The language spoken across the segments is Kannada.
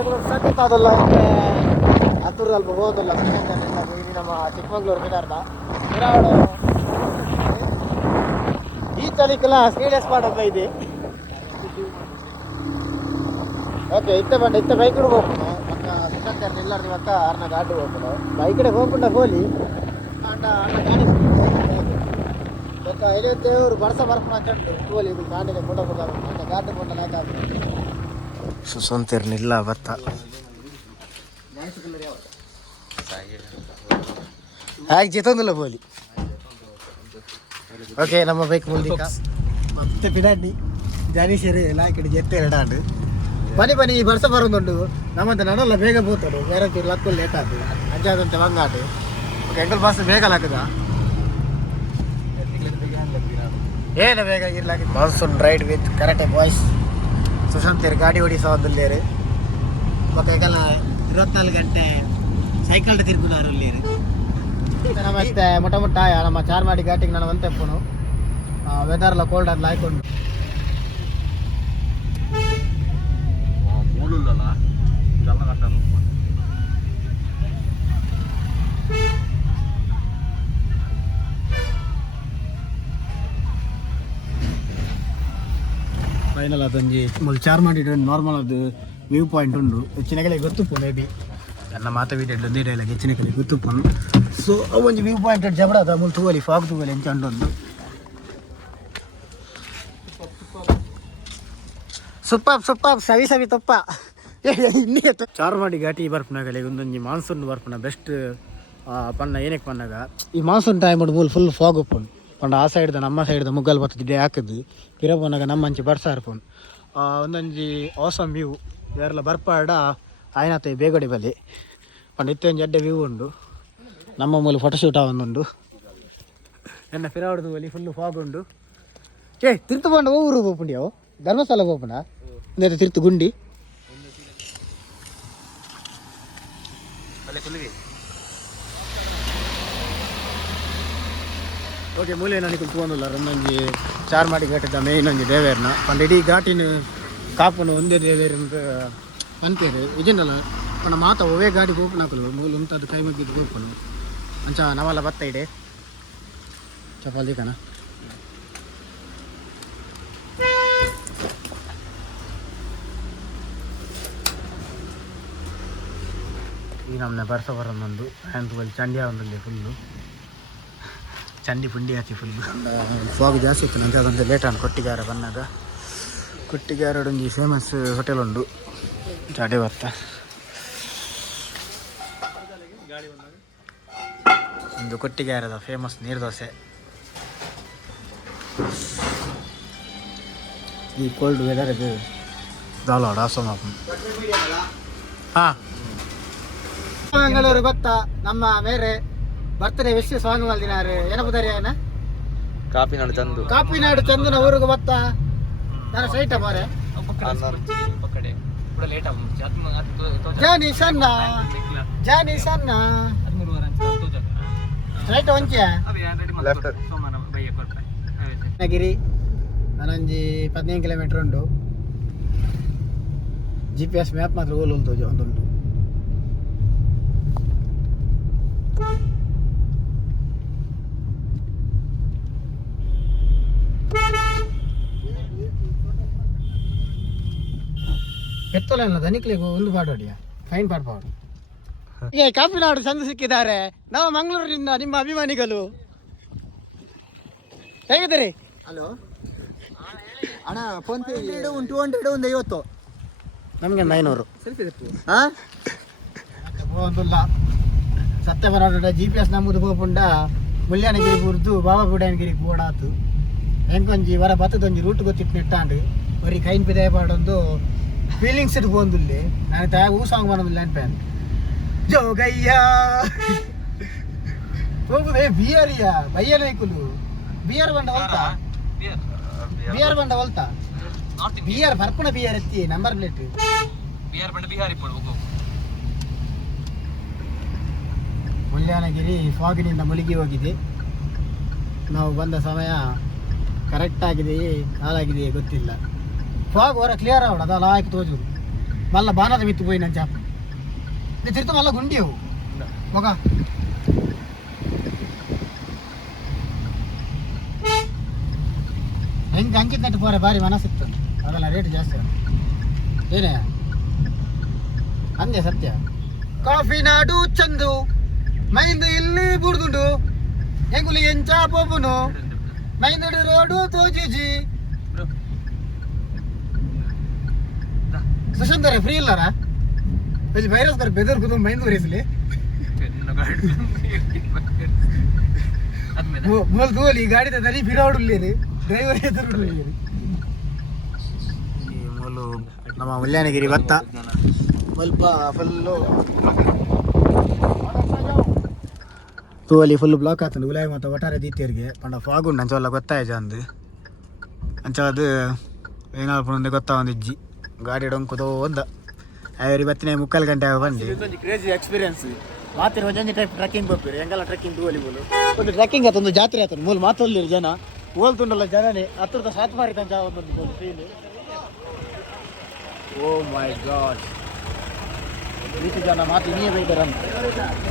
ಅದಲ್ಲ ಹತ್ತೂರಲ್ಲಿ ಹೋಗೋದಿಲ್ಲ ಇಲ್ಲಿ ನಮ್ಮ ಚಿಕ್ಕಮಂಗ್ಳೂರು ಮಿನಾರ್ನ ಮಿರಾಡು ಈ ಚಲಿಕೆಲ್ಲ ಸೀರಿಯಸ್ ಮಾಡೋದು ಇದೆ. ಓಕೆ ಇತ್ತ ಬೈಕ್ ಹೋಗ್ಬೋದು ಮತ್ತೆ ನಿಲ್ಲಾರ್ದು ಇವತ್ತ ಆರ್ನ ಗಾಡಿ ಹೋಗ್ಬೋದು ಬೈಕಡೆ ಹೋಗ್ಕೊಂಡ ಹೋಲಿ ಅಣ್ಣ ಗಾಡಿ ಐವತ್ತೇವರು ಬರ್ಸ ಬರ್ಪಣ ಚಂಡು ಹೋಲಿ ಇದು ಗಾಡಿಗೆ ಫೋಟೋ ಕೊಡ್ತಾರೆ ಗಾಡಿ ಫೋಟೋ ನಾಯ್ಕ ಸುಸಂತಿರ್ನಿಲ್ಲ ಭತ್ತ ಹಾಗೆ ಜಿತೊಂದಿಲ್ಲ ಬೋಲಿ. ಓಕೆ ನಮ್ಮ ಬೈಕ್ ಮುಲ್ದಿಕ ಮತ್ತೆ ಪಿಡಾಡಿ ಜಾನೀಶರಿ ಎಲ್ಲ ಈ ಕಡೆ ಜೆತ್ತೆ ಎರಡಾಂಡು ಬನ್ನಿ ಈ ವರ್ಷ ಬರೋದುಂಡು ನಮ್ಮಂತ ನಡಲ್ಲ ಬೇಗ ಹೋಗ್ತಾడు ಬೇರೆ ಲಕ್ಕು ಲೇಟ್ ಆಯ್ತು ಅಂಜಾದಂತೆ ಬಂಗಾಡು. ಓಕೆ ಎಂಕಲ್ ಬಾಸ್ ಬೇಗ ಹಾಕದ ಏನು ಬೇಗ ಇರ್ಲಾಕ monsoon ride with correct boys ಸುಶಾಂತೇರು ಗಾಡಿ ಓಡಿಸೋದಿಲ್ಲೇರು ಓಕೆ ಈಗೆಲ್ಲ 24 ಗಂಟೆ ಸೈಕಲ್ ತಿರುಗುನಾರು ಇಲ್ಲೇರು ಮತ್ತೆ ಮೊಟ್ಟ ನಮ್ಮ ಚಾರ್ಮಾಡಿ ಘಾಟಿಗೆ ನಾನು ಒಂತೆಪ್ಪನು ವೆದರ್ಲ ಕೋಲ್ಡ್ ಅಲ್ಲಿ ಹಾಕೊಂಡು ಫೈನಲ್ ಅದೊಂದು ಮೊದಲು ಚಾರ್ಮಾಡಿ ನಾರ್ಮಲ್ ಅದು ವ್ಯೂ ಪಾಯಿಂಟ್ ಉಂಡು ಹೆಚ್ಚಿನ ಕಡೆ ಗೊತ್ತುಪ್ಪು ಮೇ ಬಿ ನನ್ನ ಮಾತ ವೀಡಿಯೋ ನೀಡಲ್ಲ ಹೆಚ್ಚಿನ ಕಡೆ ಗೊತ್ತುಪ್ಪನು. ಸೊ ಒಂದು ವ್ಯೂ ಪಾಯಿಂಟ್ ಜಬಡ ಅದ ಮುಲ್ ತಗೋಲಿ ಫಾಗ್ ತಗೋಲಿ ಅಂತ ಅಂಡೊಂದು ಸುಪ್ಪ ಸವಿ ತಪ್ಪ ಇನ್ನೇ ಚಾರ್ಮಾಡಿ ಘಾಟಿ ಬರ್ಪನಾಗಲಿ ಒಂದೊಂದು ಮಾನ್ಸೂನ್ ಬರ್ಪನ ಬೆಸ್ಟ್ ಪಣ್ಣ ಏನಕ್ಕೆ ಪನ್ನಾಗ ಈ ಮಾನ್ಸೂನ್ ಟೈಮ್ ಮೂಲ್ ಫುಲ್ ಫಾಗ್ ಉಪ್ಪುಂಡು ಪಂಡ ಆ ಸೈಡ್ದ ನಮ್ಮ ಸೈಡ್ದ ಮುಗ್ಗಲ್ ಬತ್ತದ ಗಿಡ ಹಾಕಿದ್ದು ಪಿರಪನಾಗ ನಮ್ಮ ಅಂಚಿ ಬರ್ಸ ಇರ್ಪುಂಡು ಒಂದೊಂಜಿ ಆಸಮ್ ವ್ಯೂ ಯಾರೆಲ್ಲ ಬರ್ಪಾಡ ಆಯ್ನಾತ ಬೇಗಡಿ ಬಲ್ಲಿ ಪಂಡ ಇತ್ತೊಂದು ಎಡ್ಡೆ ವ್ಯೂ ಉಂಡು ನಮ್ಮ ಮೂಲ ಫೋಟೋಶೂಟ್ ಆವೊಂದುಂಡು ನನ್ನ ಪಿರಾವಡ್ದು ಬಲ್ಲಿ ಫುಲ್ಲು ಫಾಗ್ ಉಂಡು. ತಿರ್ತು ಪಂಡ ಊರು ಹೋಗ್ಪುಂಡಿ ಅವು ಧರ್ಮಸ್ಥಳ ಹೋಗ್ಪುಂಡ ಒಂದೇ ತಿರ್ತು ಗುಂಡಿ ಓಕೆ ಮೂಲೆ ನನಗೆ ಕುತ್ಕೊಂಡಿಲ್ಲ ಒಂದೊಂದು ಚಾರ್ಮಾಡಿ ಘಾಟಿದ ಮೇಯ್ನ್ ಒಂದು ದೇವೇರ್ನ ಪಂಡ ಇಡೀ ಘಾಟಿನ ಕಾಪುನ ಒಂದೇ ದೇವೇರ್ ಅಂತ ಅನ್ಪೇರು ಇದನ್ನಲ್ಲ ಪಂಡ ಮಾತ ಒವೇ ಗಾಡಿ ಓಪನ್ ಹಾಕಲು ಮೂಲ ಉಂಟು ಅದು ಕೈ ಮುಗಿದು ಹೋಗ್ಕೊಂಡು ಅಂಚ ನಾವೆಲ್ಲ ಬತ್ತ ಇದೆ ಚಪಾಲಿ ಕಣ ಈ ನಮ್ಮನೆ ಬರ್ಸ ಬರೋದೊಂದು ಹ್ಯಾಂಡ್ ಚಂಡಿಯ ಒಂದಲ್ಲಿ ಫುಲ್ಲು ಚಂಡಿ ಪುಂಡಿ ಹಾಕಿ ಫುಲ್ಲು ಫಾಗ್ ಜಾಸ್ತಿ ಇತ್ತು ನನಗೆ ಅದೊಂದು ಲೇಟ್ ಆನ್ ಕೊಟ್ಟಿಗಾರ ಬಂದಾಗ ಕೊಟ್ಟಿಗಾರಡೊಂದು ಫೇಮಸ್ ಹೋಟೆಲ್ ಉಂಡು ಜಾಡೆ ಬರ್ತ ಒಂದು ಕೊಟ್ಟಿಗಾರದ ಫೇಮಸ್ ನೀರು ದೋಸೆ ಈ ಕೋಲ್ಡ್ ವೆದರ್ ಇದು ದಾಲ್ವಾಡ ಆಸಮ್ ಹಾಂ ಮಂಗಳೂರು ಗೊತ್ತಾ ನಮ್ಮ ಬೇರೆ ಬರ್ತ್ಡೇ ವಿಶ್ವ ಸಾಂಗ್ ಮಲ್ದಿನಾರು ಏನಪ್ಪದಾರಿ ಏನ ಕಾಪಿನಾಡು ಚಂದನ ಊರಿಗೆ ಗೊತ್ತಾ ನಾನು ಸೈಟ ಮಾರೆ ಜಾನಿ ಸಣ್ಣ ಸೈಟ್ ಒಂಚೆ ಗಿರಿ ನಾನೊಂಜಿ 15 ಕಿಲೋಮೀಟರ್ ಉಂಡು GPS ಮ್ಯಾಪ್ ಮಾತ್ರ ಓಲುಂಟು ಒಂದುಂಟು ಎತ್ತಲ್ಲ ದನಿಕ್ಲಿಗೆ ಒಂದು ಪಾಡೋಡಿಯ ಫೈನ್ ಪಾಡ್ಪಾಡು ಈಗ ಕಾಪಿನಾಡು ಚಂದ ಸಿಕ್ಕಿದ್ದಾರೆ ನಾವು ಮಂಗಳೂರಿನಿಂದ ನಿಮ್ಮ ಅಭಿಮಾನಿಗಳು ಹೇಗಿದ್ದೀರಿ? ಹಲೋ ಅಣ್ಣ ಫೋನ್ ಪೇ ಉಂಟು 200 ಒಂದು 50 ನಮಗೆ 900 ಹಾಂ ಒಂದಿಲ್ಲ ಸತ್ಯಪರಾಡ GPS ನಮ್ಮದು ಹೋಗ್ಪುಂಡ ಮುಲ್ಯಾನಗಿರಿ ಬುರ್ದು ಬಾಬಾಗುಡನಗಿರಿ ಬೋಡಾತು ಹೆಂಗೊಂಜಿ ವರ ಬತ್ತದೊಂಜಿ ರೂಟ್ ಗೊತ್ತಿಟ್ಟು ನೆಟ್ಟಾಂಡು ಬರೀ ಕೈನ್ ಪಿದಾಯ ಪಾಡೊಂದು ಫೀಲಿಂಗ್ಸ್ ಇಟ್ಟು ಬಂದುಲ್ಲಿ ನಾನು ತಾ ಹೂ ಸಾಂಗ್ ಮಾಡೋದಿಲ್ಲ ಅನ್ಪೇನ್ ಜೋಗಯ್ಯ ಹೋಗುದೇ ಬಿಯರಿಯ ಬಯ್ಯನ ಐಕುಲು ಬಿಯರ್ ಬಂಡ ಹೊಲ್ತಾ ಬಿಯರ್ ಬಂಡ ಹೊಲ್ತಾ ಬಿಯರ್ ಬರ್ಪುಣ ಬಿಯರ್ ಎತ್ತಿ ನಂಬರ್ ಪ್ಲೇಟ್ ಬಿಯರ್ ಬಂಡ ಬಿಹಾರಿ ಹೋಗು ಮುಲ್ಯಾನಗಿರಿ ಫಾಗಿನಿಂದ ಮುಳುಗಿ ಹೋಗಿದೆ. ನಾವು ಬಂದ ಸಮಯ ಕರೆಕ್ಟ್ ಆಗಿದೆಯೇ ಹಾಳಾಗಿದೆಯೇ ಗೊತ್ತಿಲ್ಲ. ಫಾಗ್ ಹೊರ ಕ್ಲಿಯರ್ ಆವಡ ಅದಲ್ಲ ಹಾಕಿ ತೋಜುದು మళ్ళీ బాణాద మిత్తిపోయిన చేప నేను తిరుగుతా మళ్ళీ గుండియవు ఒక ಹೆಂಗೆ ಅಂಕಿತಟ್ಟು ಪೋರೆ ಭಾರಿ ಮನಸ್ಸಿತ್ತು ಅದೆಲ್ಲ ರೇಟ್ ಜಾಸ್ತಿ ಏನೇ ಅಂದೆ ಸತ್ಯ ಕಾಫಿ ನಾಡು ಚಂದು ಮೈಂದು ಇಲ್ಲಿ ಬುಡ್ದುಂಡು ಎಂಗುಲಿ ಎಂಚ ಪೋಪುನು ಮೈಂದು ರೋಡು ತೋಜಿಜಿ ಸುಶಾಂತರೇ ಫ್ರೀ ಇಲ್ಲಾರ ಇಲ್ಲಿ ವೈರಸ್ ಕರ್ ಬೆದರ್ ಕೂತು ಮೈಂದು ವರಿಸಲಿ ಬೋಲ್ ತೋಲಿ ಗಾಡಿ ತರಿ ಫಿರಾವಡುಲ್ಲೇರಿ ಡ್ರೈವರ್ ಎದುರು ಮೂಲು ನಮ್ಮ ಮುಲ್ಯಾನಗಿರಿ ಭತ್ತ ಸ್ವಲ್ಪ ಫುಲ್ಲು ತೂವಲ್ಲಿ ಫುಲ್ ಬ್ಲಾಕ್ ಆಗ್ತದೆ ಉಲಾಯಿ ಮತ್ತು ಒಟ್ಟಾರೆ ದೀತಿಯರಿಗೆ ಪಂಡ ಫಾಗ್ ಉಂಡು ಅಂಚ ಎಲ್ಲ ಗೊತ್ತಾಯ್ತು ಅಂದು ಅಂಚ ಅದು ಏನಾದ್ರು ಮುಂದೆ ಗೊತ್ತಾ ಒಂದು ಇಜ್ಜಿ ಗಾಡಿ ಡೊಂಕುದೋ ಒಂದ ಅವರಿ ಬತ್ತಿನ 3 ಗಂಟೆ ಬಂದು ಕ್ರೇಜಿ ಎಕ್ಸ್ಪೀರಿಯನ್ಸ್ ಮಾತಿನ ಒಂಜೊಂದು ಟೈಪ್ ಟ್ರೆಕ್ಕಿಂಗ್ ಬರ್ತೀರಿ ಹೆಂಗೆಲ್ಲ ಟ್ರೆಕ್ಕಿಂಗ್ ತೂವಲ್ಲಿ ಮೂಲು ಒಂದು ಟ್ರೆಕ್ಕಿಂಗ್ ಆತ ಒಂದು ಜಾತ್ರೆ ಆತದೆ ಮೂಲು ಮಾತಲ್ಲಿರು ಜನ ಹೋಲ್ತುಂಡಲ್ಲ ಜನನೇ ಹತ್ರದ ಸಾತ್ ಮಾರಿ ತಂಚ ಒಂದೊಂದು ಬೋಲು ಫೀಲ್ ಓ ಮೈ ಗಾಡ್ ರೀತಿ ಜನ ಮಾತು ನೀವೇ ಬೈದಾರಂತ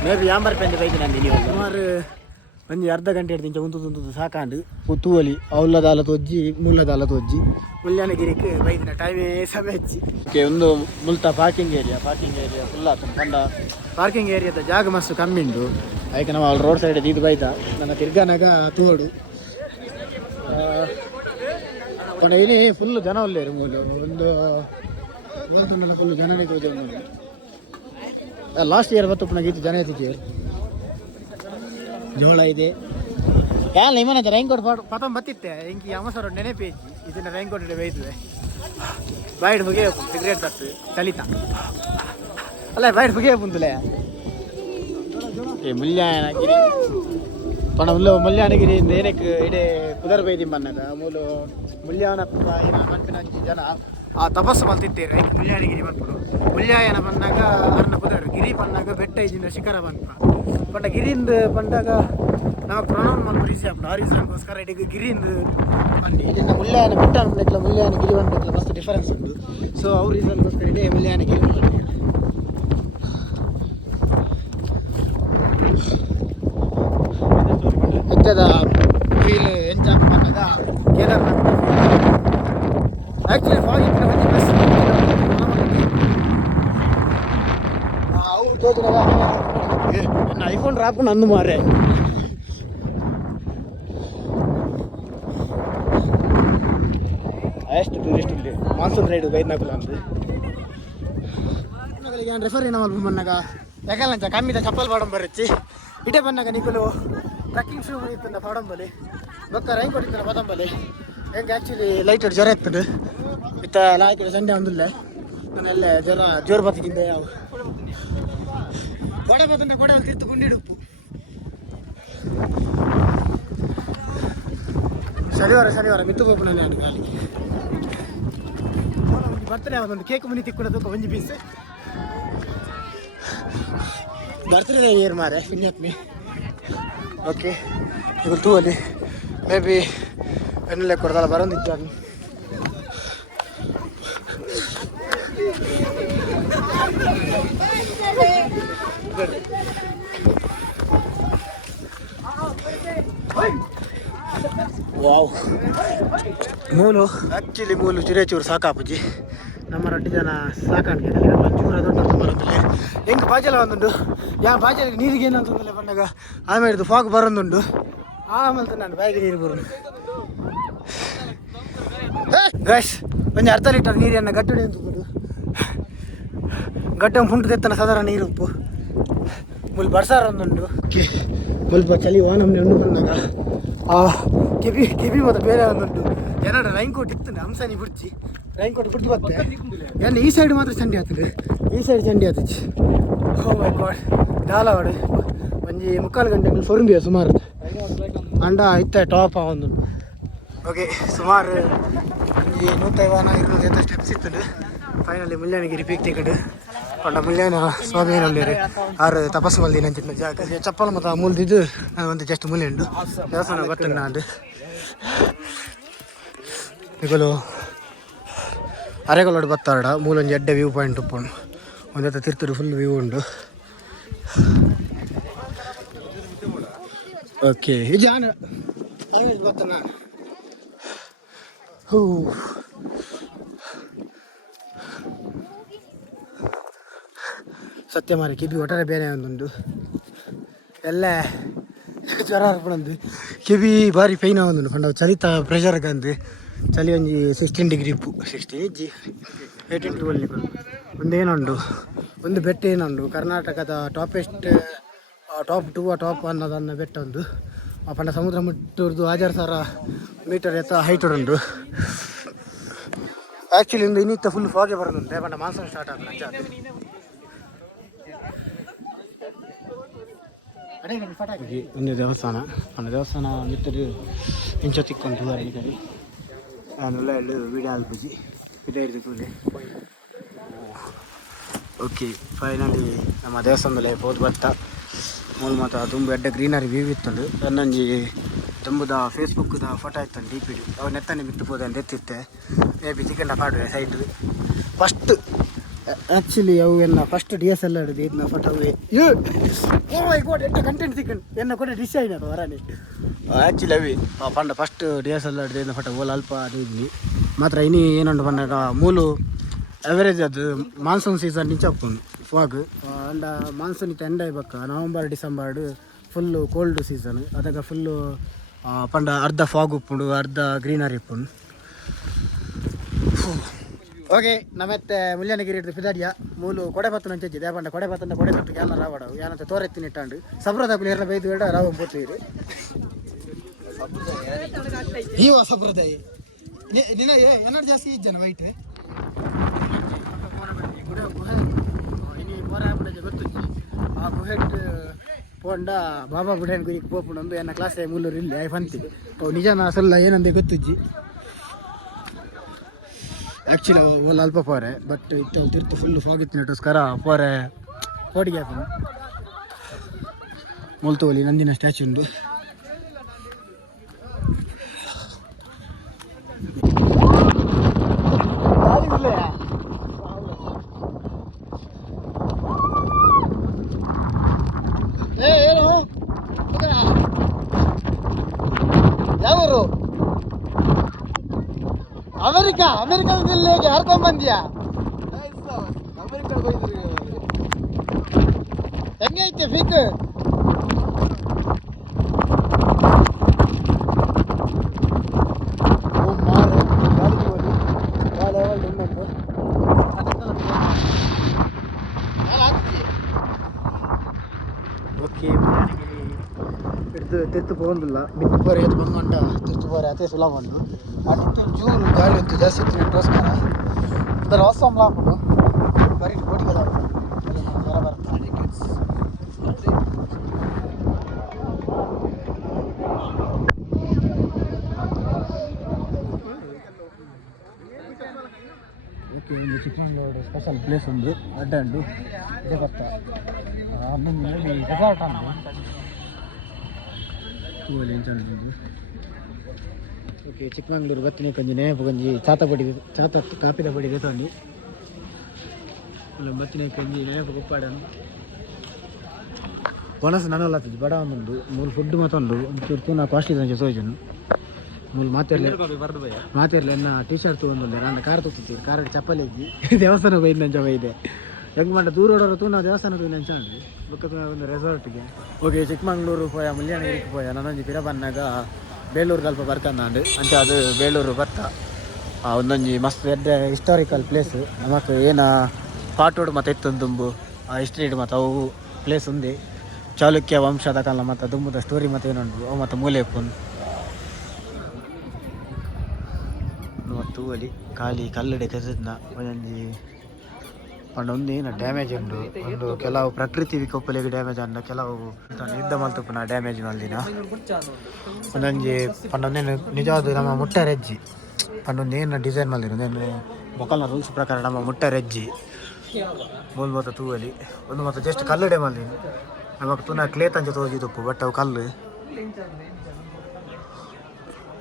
ಮೇ ಬಿ ಯಾಂಬರ್ ಪೆಂದು ಬೈದಿನ ನೀವು ಸುಮಾರು ಒಂದು ಅರ್ಧ ಗಂಟೆ ಹಿಡ್ದಿಂಚ ಉಂತುದು ಸಾಕಾಂಡು ತೂವಲಿ ಅವಲ್ಲದಾಲ ತೋಜ್ಜಿ ಮುಲ್ಲದಾಲ ತೋಜ್ಜಿ ಮುಲ್ಯಾನಗಿರಿಗೆ ಬೈದಿನ ಟೈಮೇ ಸಮಯ ಹಚ್ಚಿ ಒಂದು ಮುಲ್ತ ಪಾರ್ಕಿಂಗ್ ಏರಿಯಾ ಫುಲ್ ಆತ ಪಂಡ ಪಾರ್ಕಿಂಗ್ ಏರಿಯಾದ ಜಾಗ ಮಸ್ತ್ ಕಮ್ಮಿ ಉಂಟು ಅದಕ್ಕೆ ನಾವು ಅಲ್ಲಿ ರೋಡ್ ಸೈಡ್ ಇದು ಬೈದ ನನ್ನ ತಿರ್ಗಾನಾಗ ತೋಡು ಇಲ್ಲಿ ಫುಲ್ ಜನ ಒಳ್ಳೆಯರು ಮೂಲು ಒಂದು ಫುಲ್ ಜನನೇ ತೋಜ ಲಾಸ್ಟ್ ಇಯರ್ ಬತ್ತು ಪುನಃ ಗೀತು ಜನ ಎತ್ತಿದ್ದೀವಿ ಜೋಳ ಇದೆ ಯಾಲ ಇಮನ ರೈನ್ಕೋಟ್ ಪತಂ ಬತ್ತಿತ್ತೆ ಹಿಂಗೆ ಅಮಸರ ನೆನೆಪೇಜಿ ಇದನ್ನ ರೈನ್ಕೋಟ್ ಬೈತದೆ ಬೈಡ್ ಹುಗೆ ಸಿಗರೇಟ್ ತತ್ತು ಚಲಿತ ಅಲ್ಲ ಬೈಡ್ ಹುಗೆ ಪುಂತಲೆ ಮುಲ್ಯಾನಗಿರಿ ಪಣ ಮುಲ್ಯಾನಗಿರಿಯಿಂದ ಏನಕ್ಕೆ ಇಡೇ ಕುದರ್ ಬೈದಿ ಮನ್ನಗ ಮೂಲು ಮುಲ್ಯಾನಪ್ಪ ಏನ ಮನ್ಪಿನ ಜನ ಆ ತಪಸ್ಸು ಮಲ್ತಿತ್ತೇರು ಐಕ್ ಮುಲ್ಯಾನಗಿರಿ ಬಂದ್ಬಿಡು ಮುಲ್ಯಾಯನ ಬಂದಾಗ ಅರ್ನ ಕುದರ್ ಗಿರಿ ಬಂದಾಗ ಬೆಟ್ಟ ಇಜಿನ ಶಿಖರ ಬಂದ್ಪ ಪಂಡ ಗಿರಿಂದ ಬಂದಾಗ ನಮಗೆ ಪ್ರೊನೌನ್ ಮಾಡ್ಬೋದು ಈಸಿ ಆಗ್ಬಿಡು ಆ ರೀಸನ್ಗೋಸ್ಕರ ಇಡೀ ಗಿರಿಯಿಂದ ಅಲ್ಲಿ ಇದನ್ನು ಮುಲ್ಯಾಯನ ಬೆಟ್ಟ ಅನ್ಬೇಕಲ್ಲ ಮುಲ್ಯಾಯನ ಗಿರಿ ಬಂದ್ಬೇಕಲ್ಲ ಮಸ್ತ್ ಡಿಫರೆನ್ಸ್ ಉಂಟು ಸೊ ಅವ್ರ ರೀಸನ್ಗೋಸ್ಕರ ಇಡೇ ಮುಲ್ಯಾಯನ ಗಿರಿ ಬೆಟ್ಟದ ಫೀಲ್ ಎಂಚ ಬಂದಾಗ ಕೇದಾರ್ನಾಥ್ ಆ್ಯಕ್ಚುಲಿ ಫಾಗಿನ ಒಂದು ಬಸ್ ಅವ್ರು ತೋಚಿನಾಗ ನನ್ನ ಐಫೋನ್ ರಾಪ್ಕೊಂಡು ಅಂದು ಮಾರೆ ಎಷ್ಟು ಟೂರಿಸ್ಟ್ ಇಲ್ಲಿ ಮಾನ್ಸೂನ್ ರೈಡು ಬೈದ್ನಾಕುಲ ಅಂದ್ರೆ ನಾನು ರೆಫರ್ ಏನೋ ಮಲ್ಪ ಬನ್ನಾಗ ಯಾಕಲ್ಲ ಕಮ್ಮಿದ ಚಪ್ಪಲ್ ಪಾಡಂ ಬರಚ್ಚಿ ಇಟೇ ಬನ್ನಾಗ ನಿಕ್ಕಲು ಟ್ರಕ್ಕಿಂಗ್ ಶೂ ಇತ್ತಂದ ಪಾಡಂಬಲಿ ಬೊಕ್ಕ ರೈನ್ ಕೊಟ್ಟಿದ್ದಾನೆ ಪದಂಬಲಿ ಹೆಂಗೆ ಆ್ಯಕ್ಚುಲಿ ಲೈಟ್ ಜ್ವರ ಇರ್ತದೆ ಇತ್ತ ಲಾಯ್ಕೆ ಸಂಡೆ ಒಂದಿಲ್ಲ ನಾನೆಲ್ಲ ಜ್ವರ ಜೋರು ಬತ್ತಿದ್ದೆ ಯಾವ ಕೊಡೆ ಬತ್ತಂಡ ಕೊಡೆ ಒಂದು ತಿರ್ತು ಕುಂಡಿಡುಪ್ಪು ಶನಿವಾರ ಮಿತ್ತು ಬೋಪನಲ್ಲಿ ಅದು ಕಾಲಿಗೆ ಬರ್ತಡೇ ಒಂದು ಕೇಕ್ ಮುನಿ ತಿಕ್ಕೊಡೋದಕ್ಕೆ ಒಂಜಿ ಪೀಸ್ ಬರ್ತಡೇ ಇಯರ್ ಮಾರೆ ಪುಣ್ಯಾತ್ಮಿ ಓಕೆ ಈಗ ತೂವಲ್ಲಿ ಮೇ ಬಿ ಎಣ್ಣೆ ಕೊಡ್ದಲ್ಲ ಬರೋದಿತ್ತು ಅದು ವಾವ್ ಮೂಲು ಆ್ಯಕ್ಚುಲಿ ಮೂಲು ಚಿರೇಚೂರು ಸಾಕಾಪುಜಿ ನಮ್ಮ ರಡ್ಡು ಜನ ಸಾಕಾಣಿಕೆ ಚೂರ ದೊಡ್ಡ ಬರೋದಿಲ್ಲ ಹೆಂಗೆ ಬಾಜಲ ಒಂದುಂಡು ಯಾ ಬಾಜಲ ನೀರಿಗೆ ಏನಂತಂದಿಲ್ಲ ಬಂದಾಗ ಆಮೇಲೆ ಫಾಗ್ ಬರೋದುಂಡು ಆಮೇಲೆ ನಾನು ಬಾಯಿಗೆ ನೀರು ಬರೋದು ಗೈಸ್ ಒಂದು ಅರ್ಧ ಲೀಟರ್ ನೀರನ್ನು ಗಟ್ಟಡಿ ಅಂತಬೋದು ಗಡ್ಡೆ ಪುಂಟು ತೆತ್ತನ ಸಾಧಾರಣ ನೀರು ಉಪ್ಪು ಮುಲ್ ಬರ್ಸಾರ ಒಂದುಂಡು ಮುಲ್ಪ ಚಳಿ ನಮ್ಮನೆ ಹಣ್ಣು ಬಂದಾಗ ಆ ಕಿಬಿ ಮತ್ತು ಬೇರೆ ಒಂದುಂಟು ಜನರ ರೈನ್ ಕೋಟ್ ಇರ್ತದೆ ಹಂಸನಿ ಬಿಡ್ಚಿ ರೈನ್ ಕೋಟ್ ಬಿಟ್ಟು ಬತ್ತೆ ಎಲ್ಲ ಈ ಸೈಡ್ ಮಾತ್ರ ಚಂಡಿ ಆಗ್ತದೆ ಈ ಸೈಡ್ ಚಂಡಿ ಆಗ್ತದೆ ಓ ಮೈ ಗಾಡ್ ದಾಲವಾಡು ಒಂಜಿ 3/4 ಗಂಟೆ ಫೊರುಂಬಿಯ ಸುಮಾರು ಅಂಡ ಇತ್ತ ಟಾಪ್ ಒಂದು ಓಕೆ ಸುಮಾರು ಒಂಜಿ 150-200 ಸ್ಟೆಪ್ಸ್ ಇರ್ತದೆ ಫೈನಲಿ ಮುಲ್ಯಾನಗಿರಿ ಪೀಕ್ ತಿಕ್ಕಡು ಪಂಡ ಮುಲ್ಯಾನ ಸ್ವಾಮಿ ಏನಲ್ಲಿ ಆರು ತಪಸ್ಸು ಮಲ್ದಿ ನಂಚಿನ ಜಾಗ ಚಪ್ಪಲ್ ಮತ್ತು ಮೂಲ್ದಿದ್ದು ಒಂದು ಜಸ್ಟ್ ಮುಲ್ಲೆಂಡು ದೇವಸ್ಥಾನ ಬರ್ತೇನೆ ನಾನು ಈಗಲೂ ಅರೆಗಲೋಡು ಬತ್ತಾಡ ಮೂಲೊಂಜಿ ಎಡ್ಡೆ ವ್ಯೂ ಪಾಯಿಂಟ್ ಉಪ್ಪುಂಡು ಒಂದೆತ್ತ ತಿರ್ತುಡು ಫುಲ್ ವ್ಯೂ ಉಂಡು. ಓಕೆ ಇದು ಆನೆ ಬತ್ತನ ಹೂ ಸತ್ಯ ಮಾರಿ ಕಿಬಿ ಒಟ್ಟಾರೆ ಬೇರೆ ಒಂದುಂಡು ಎಲ್ಲ ಜ್ವರ ಬಂದು ಕಿವಿ ಭಾರಿ ಪೈನ ಒಂದುಂಡು ಪಂಡ ಚಲಿತ ಪ್ರೆಷರ್ಗಂದು ಚಳಿ ಒಂಜಿ 16 ಡಿಗ್ರಿ ಇಪ್ಪು 16 ಇಜ್ಜಿ 18 to 12 ಒಂದೇನುಂಡು ಒಂದು ಬೆಟ್ಟ ಏನುಂಡು ಕರ್ನಾಟಕದ ಟಾಪೆಸ್ಟ್ ಟಾಪ್ 2 ಟಾಪ್ ಅನ್ನೋದನ್ನು ಬೆಟ್ಟ ಒಂದು ಪಂಡ ಸಮುದ್ರ ಮುಟ್ಟುರ್ದು 1000 ಮೀಟರ್ ಎತ್ತ ಹೈಟ್ ಉಂಡು. ಆ್ಯಕ್ಚುಲಿ ಒಂದು ಇನ್ನಿತ್ತ ಫುಲ್ ಫಾಗೆ ಬರೋದುಂಟೆ ಪಂಡ ಮಾನ್ಸೂನ್ ಸ್ಟಾರ್ಟ್ ಆದ ಒಂದು ದೇವಸ್ಥಾನ ಮಿತ್ತರು ಇಂಚ ತಿಕ್ಕೊಂಡು ಅಡಿಗಡಿ ನಾನೆಲ್ಲ ಎಳ್ಳು ವೀಡಿಯೋ ಆಲ್ಬುಜಿ ವಿಡಿಯೋ ಹಿಡಿದು ಕೂಲಿ. ಓಕೆ ಫೈನಲಿ ನಮ್ಮ ದೇವಸ್ಥಾನದಲ್ಲಿ ಹೋದ್ ಬತ್ತ ಮೂಲ ಮಾತ ತುಂಬ ಎಡ್ಡ ಗ್ರೀನರಿ ವ್ಯೂ ಇತ್ತಂಡು ನನ್ನಂಜಿ ತುಂಬುದ ಫೇಸ್ಬುಕ್ದ ಫೋಟೋ ಇತ್ತಂಡು ಡಿ ಪಿ ಡಿ ಅವು ನೆತ್ತನೆ ಬಿಟ್ಟು ಹೋದೆ ಅಂತ ಎತ್ತಿತ್ತೆ ಮೇ ಬಿ ತಿಕ್ಕಂಡ ಪಾಡುವೆ ಸೈಡ್ ಫಸ್ಟ್ ಆ್ಯಕ್ಚುಲಿ ಅವು ಎನ್ನ ಫಸ್ಟ್ DSLR ಹಿಡಿದು ಇದನ್ನ ಫೋಟೋವೇ ಗೋಡ್ ಎಡ್ಡ ಕಂಟೆಂಟ್ ತಿಕ್ಕಂಡು ಎನ್ನ ಕೂಡ ಡಿಶ್ ಆಯ್ನದು ಹೊರನೆ ಆ್ಯಕ್ಚುಲಿ ಅವಿ ಪಂಡ ಫಸ್ಟ್ DSLR ಹಿಡಿದು ಇದನ್ನ ಫೋಟೋ ಓಲ್ ಅಲ್ಪ ಅದು ಇದ್ನಿ ಮಾತ್ರ ಇನಿ ಏನಂಡು ಬಂದಾಗ ಮೂಲು ಅವರೇಜ್ ಅದು ಮಾನ್ಸೂನ್ ಸೀಸನ್ ನಿಂಚ ಹಾಕೊಂಡು ಫಾಗ್ ಅಂಡ ಮಾನ್ಸೂನ್ ಇತ್ತು ಎಂಡ ಇಬ್ಬಕ್ಕ November December full cold season ಅದಾಗ ಫುಲ್ಲು ಪಂಡ ಅರ್ಧ ಫಾಗ್ ಉಪ್ಪುಂಡು ಅರ್ಧ ಗ್ರೀನರಿ ಉಪ್ಪುಂಡು. ಓಕೆ ನಮ್ಮತ್ತೆ ಮುಲ್ಯನಗಿರಿ ಹಿಡಿದು ಪಿದಾಡಿಯ ಮೂಲು ಕೊಡೆ ಬತ್ತು ನಂಚಿದ್ದೆ ದೇಪಂಡ ಕೊಡೆ ಬತ್ತಂದ ಕೊಡೆ ತೊಟ್ಟು ಯಾನ ರಾವಡವು ಯಾನಂತ ತೋರೆತ್ತಿನ ಇಟ್ಟಾಂಡು ಸಬ್ರದ ಪ್ಲೇಯರ್ನ ಬೈದು ಬೇಡ ರಾವ ಬೋತೀರಿ ನೀವು ಸಬ್ರದಾಯಿ ನಿನ್ನ ಏನಾರು ಜಾಸ್ತಿ ಇಜ್ಜನ ವೈಟ್ ಗೊತ್ತು ಆ ಗುಹೆಟ್ ಪೋಂಡ ಬಾಬಾ ಬುಡೇನ್ ಗುರಿಗೆ ಪೋಪುಂಡು ಎನ್ನ ಕ್ಲಾಸೇ ಮೂಲೂರು ಇಲ್ಲಿ ಐ ಬಂತಿ ಅವು ನಿಜನ ಅಸಲ್ಲ ಏನಂದೆ ಗೊತ್ತುಜ್ಜಿ. ಆ್ಯಕ್ಚುಲಿ ಓಲ್ ಅಲ್ಪ ಪೋರೆ ಬಟ್ ಇತ್ತು ತಿರ್ತು ಫುಲ್ ಫಾಗಿತ್ತಿನಟೋಸ್ಕರ ಪೋರೆ ಪೋಡಿಗೆ ಹಾಕೊಂಡು ಮುಲ್ತೋಲಿ ನಂದಿನ ಸ್ಟ್ಯಾಚ್ಯೂ ಉಂಡು. ಏನು ಯಾವರು ಅಮೆರಿಕಾದಲ್ಲಿ ಹೋಗಿ ಹರ್ಕೊಂಡ್ ಬಂದ್ಯಾ ಹೆಂಗೆ ಐತೆ ಫೀಕ್ ಓಕೆ ಹಿಡಿದು ತಿರ್ತು ಹೋಗಂದಿಲ್ಲ ಬಿತ್ತು ಪೋರೆ ಎದ್ದು ಬಂದುಂಟ ತಿರ್ತು ಪೋರೆ ಅದೇ ಸುಲಭ ಉಂಡು ಅಡಿತ್ತು ಜೂರು ಗಾಳಿ ಇತ್ತು ಜಾಸ್ತಿ ಇತ್ತಿನೋಸ್ಕರ ಅದರ ಹೊಸ ಹಾಕೊಂಡು ಬರೀ ಬೋಟಿಗೆಲ್ಲ ಹೊರ ಬರ್ತಾರೆ. ಓಕೆ ಒಂದು ಚಿಕ್ಕಮಗಳೂರು ಸ್ಪೆಷಲ್ ಪ್ಲೇಸ್ ಉಂಡು ಅಡ್ಡಂಡು ಇದೇ ಬರ್ತಾ ಹನ್ನೊಂದು ಮೇ ಬಿ ರೆಸಾರ್ಟ್ ಅನ್ನು ಓಕೆ ಚಿಕ್ಕಮಗಳೂರು ಬತ್ತಿನ ಕೊಂಚ ನೆನಪು ಕೊಂಚಿ ಚಾತ ಕಾಪಿದ ಪಡಿ ತೊಂಡು ಬತ್ತಿನ ಕೊಂಚಿ ನೆನಪು ಕುಪ್ಪಾಡನು ಒಣಸು ನನಲ್ಲ ಬಡ ಒಂದುಂಡು ಮೂರು ಫುಡ್ ಮಾತೊಂಡು ಒಂಚೂರು ನಾ ಕಾಸ್ಟ್ಲಿ ತಂಚೆ ಸೋಜನು ಮೂಲು ಮಾತಿರ್ಲಿ ಎನ್ನ ಟೀ ಶರ್ಟ್ ತೊಗೊಂಡು ನಾನು ಕಾರ್ ತೊಗೊತೀವಿ ಕಾರ್ ಚಪ್ಪಲಿ ಇದ್ದಿ ದೇವಸ್ಥಾನ ಹೋಯ್ದು ನಂಚ ಹೋಯ್ದೆ ಹೆಂಗೆ ಮಾಡ ದೂರ ಓಡೋರು ನಾವು ದೇವಸ್ಥಾನಕ್ಕೆ ಹೋಗಿ ನಂಚಂಡ್ರಿ ಬುಕ್ಕ ಒಂದು ರೆಸಾರ್ಟ್ಗೆ. ಓಕೆ ಚಿಕ್ಕಮಗಳೂರು ಪೋಯ ಮುಲ್ಯಾನಗಿರಿಗೆ ಪೋಯ ನನ್ನೊಂದು ಪಿರ ಬಂದಾಗ ಬೇಲೂರು ಅಲ್ಪ ಬರ್ಕಂಡು ಅಂಚೆ ಅದು ಬೇಲೂರು ಬರ್ತ ಒಂದೊಂದು ಮಸ್ತ್ ಎಡ್ಡೆ ಹಿಸ್ಟಾರಿಕಲ್ ಪ್ಲೇಸ್ ನಮಕ್ ಏನು ಪಾಟೋಡು ಮತ್ತು ಎತ್ತೊಂದು ದುಂಬು ಹಿಸ್ಟ್ರಿ ಮತ್ತು ಅವು ಪ್ಲೇಸ್ ఉంది ಚಾಲುಕ್ಯ ವಂಶದ ಕಾಲ ಮತ್ತು ದುಂಬುದ ಸ್ಟೋರಿ ಮತ್ತು ಏನುಂಡು ಅವು ಮತ್ತು ಮೂಲೆ ಉಪ್ಪುಂಡು ಮತ್ತು ಅಲ್ಲಿ ಖಾಲಿ ಕಲ್ಲಡೆ ಕೆಸದ್ನ ಒಂದೊಂದು ಪಂಡ ಒಂದೇನು ಡ್ಯಾಮೇಜ್ ಉಂಡು ಒಂದು ಕೆಲವು ಪ್ರಕೃತಿ ವಿಕೋಪಲೆಗೆ ಡ್ಯಾಮೇಜ್ ಅಂಡ ಕೆಲವು ಯುದ್ಧ ಮಲ್ತುಪುನ ಡ್ಯಾಮೇಜ್ ಮಲ್ದಿನ ಒಂದೊಂಜಿ ಪಂಡೊಂದೇನು ನಿಜವಾದ ನಮ್ಮ ಮುಟ್ಟರೆಜ್ಜಿ ಪಂಡೊಂದೇನು ಡಿಸೈನ್ ಮಲ್ದಿರೋದೇನು ಮೊಕಲ್ನ ರೂಲ್ಸ್ ಪ್ರಕಾರ ನಮ್ಮ ಮುಟ್ಟರೆಜ್ಜಿ ಮೂಲ ಮತ್ತು ತೂವಲಿ ಒಂದು ಮತ್ತು ಜಸ್ಟ್ ಕಲ್ಲಡೆ ಮಲ್ದಿನಿ ನಮಗೆ ತುನ ಕ್ಲೇ ತಂಚೆ ತೋಜಿದಪ್ಪು ಬಟ್ ಅವು ಕಲ್ಲು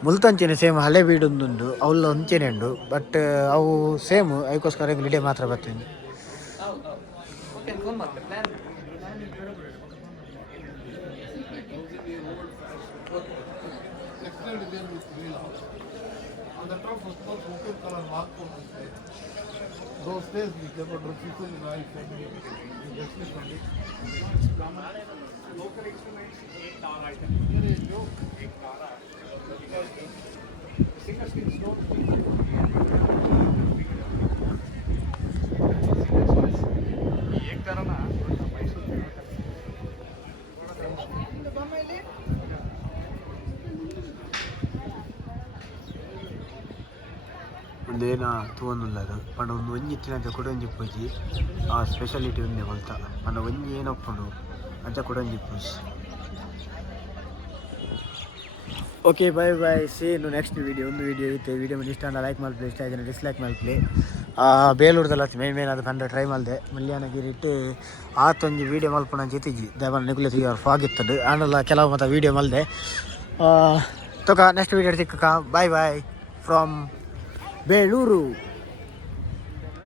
ಮುಲ್ತಂಚೆನೆ ಸೇಮ್ ಹಳೆ ಬೀಡೊಂದುಂಡು ಅವಲ್ಲ ಒಂಚೆನೆ ಉಂಡು ಬಟ್ ಅವು ಸೇಮ್ ಅದಕ್ಕೋಸ್ಕರ ಇಡೀ ಮಾತ್ರ ಬರ್ತೀನಿ. ಒಂದೇನ ತೂವೊಂದುಲ್ಲದು ಪಂಡ ಒಂದು ಒಂಜಿ ಇತ್ತಿನಂಚ ಕೊಡೊಂಜಿ ಪೂಜಿ ಆ ಸ್ಪೆಷಾಲಿಟಿ ಉಂದೆ ಬಲ್ತ ಪಂಡ ಒಂಜಿ ಏನೊಪ್ಪುಂಡು ಅಂಚ ಕೊಡೊಂಜಿ ಪೂಜಿ. ಓಕೆ ಬೈ ಬೈ, ಸಿ ಇನ್ನು ನೆಕ್ಸ್ಟ್ ವೀಡಿಯೋ ಒಂದು ವೀಡಿಯೋ ಇತ್ತು. ವಿಡಿಯೋ ಮೇಲೆ ಇಷ್ಟ ಅಂದ್ರೆ ಲೈಕ್ ಮಾಡ್ಲಿ, ಇಷ್ಟ ಆಯ್ತು ಡಿಸ್ಲೈಕ್ ಮಾಡ್ಲಿ. ಬೇಲೂರ್ದಲ್ಲ ಮೇನ್ ಅದು ಕಂಡ ಟ್ರೈ ಮಾಡಿದೆ ಮಲ್ಯಾನಗಿರಿ ಇಟ್ಟು ಆತೊಂದು ವೀಡಿಯೋ ಮಲ್ಪನ ಜೊತೆಜಿ ದೇವನ ನಿಗುಲೆ ತೆಗಿಯೋರು ಫಾಗ್ ಇತ್ತದು ಆನಲ್ಲ ಕೆಲವು ಮತ್ತು ವೀಡಿಯೋ ಮಲ್ದೆ ತೊಕ ನೆಕ್ಸ್ಟ್ ವೀಡಿಯೋ ಸಿಕ್ಕ ಬಾಯ್ ಬಾಯ್ ಫ್ರಮ್ ಬೇಳೂರು.